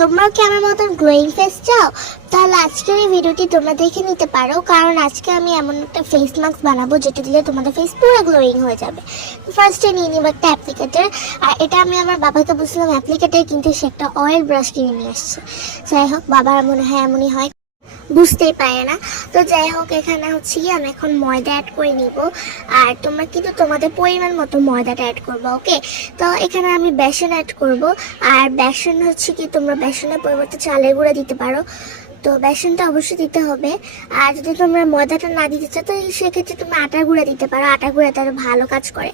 তোমরাও কি আমার মতন গ্লোয়িং ফেস চাও? তাহলে আজকের এই ভিডিওটি তোমরা দেখে নিতে পারো, কারণ আজকে আমি এমন একটা ফেস মাস্ক বানাবো যেটা দিলে তোমাদের ফেস পুরো গ্লোয়িং হয়ে যাবে। ফার্স্টে নিয়ে নিব একটা অ্যাপ্লিকেটার, আর এটা আমি আমার বাবাকে বলছিলাম অ্যাপ্লিকেটার, কিন্তু সে একটা অয়েল ব্রাশ কিনে নিয়ে আসছে। যাই হোক, বাবার মনে হয় এমনই হয়, বুঝতেই পারে না। তো যাই হোক, এখানে হচ্ছে কি আমি এখন ময়দা অ্যাড করে নিব, আর তোমরা কিন্তু তোমাদের পরিমাণ মতো ময়দাটা অ্যাড করবো, ওকে? তো এখানে আমি বেসন অ্যাড করব, আর বেসন হচ্ছে কি তোমরা বেসনের পরিবর্তে চালের গুঁড়া দিতে পারো। তো বেসনটা অবশ্যই দিতে হবে। আর যদি তোমরা ময়দাটা না দিতে চাও, তো সেক্ষেত্রে তুমি আটার গুঁড়া দিতে পারো, আটার গুঁড়া তার ভালো কাজ করে।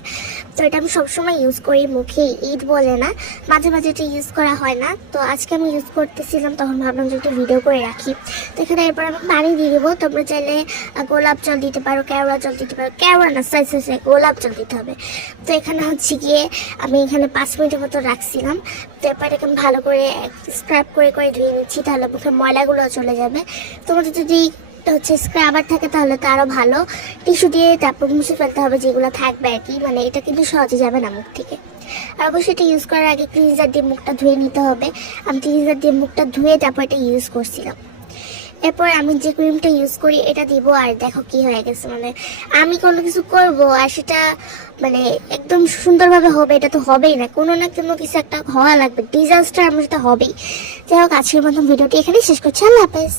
তো এটা আমি সবসময় ইউজ করি, মুখে ঈদ বলে না, মাঝে মাঝে এটা ইউজ করা হয় না। তো আজকে আমি ইউজ করতেছিলাম, তখন ভাবলাম যে একটু ভিডিও করে রাখি। তো এখানে এরপর আমি পানি দিয়ে দেবো। তোমরা চাইলে গোলাপ জল দিতে পারো, কেওড়া জল দিতে পারো, কেওড়া না সরি গোলাপ জল দিতে হবে। তো এখানে হচ্ছে গিয়ে আমি এখানে 5 মিনিটের মতো রাখছিলাম। তো এরপর এটাকে আমি ভালো করে স্ক্রাব করে করে ধুয়ে নিচ্ছি, তাহলে মুখে ময়লাগুলো চলে যাবে। তোমাদের যদি হচ্ছে স্ক্রাবার থাকে তাহলে তো আরও ভালো, টিস্যু দিয়ে তারপর মুছে ফেলতে হবে যেগুলো থাকবে আর কি, মানে এটা কিন্তু সহজে যাবে না মুখ থেকে। আর অবশ্যই এটা ইউজ করার আগে ক্লিনজার দিয়ে মুখটা ধুয়ে নিতে হবে। আমি ক্লিনজার দিয়ে মুখটা ধুয়ে তারপর এটা ইউজ করছিলাম। এরপর আমি যে ক্রিমটা ইউজ করি এটা দিব, আর দেখো কি হয়ে গেছে, মানে আমি কোনো কিছু করব আর সেটা মানে একদম সুন্দরভাবে হবে, এটা তো হবেই না, কোনো না কোনো কিছু একটা হওয়া লাগবে, ডিজাস্টার আমার সেটা হবেই। যাই হোক, আজকের মতন ভিডিওটি এখানেই শেষ করছি। আল্লাহ হাফেজ।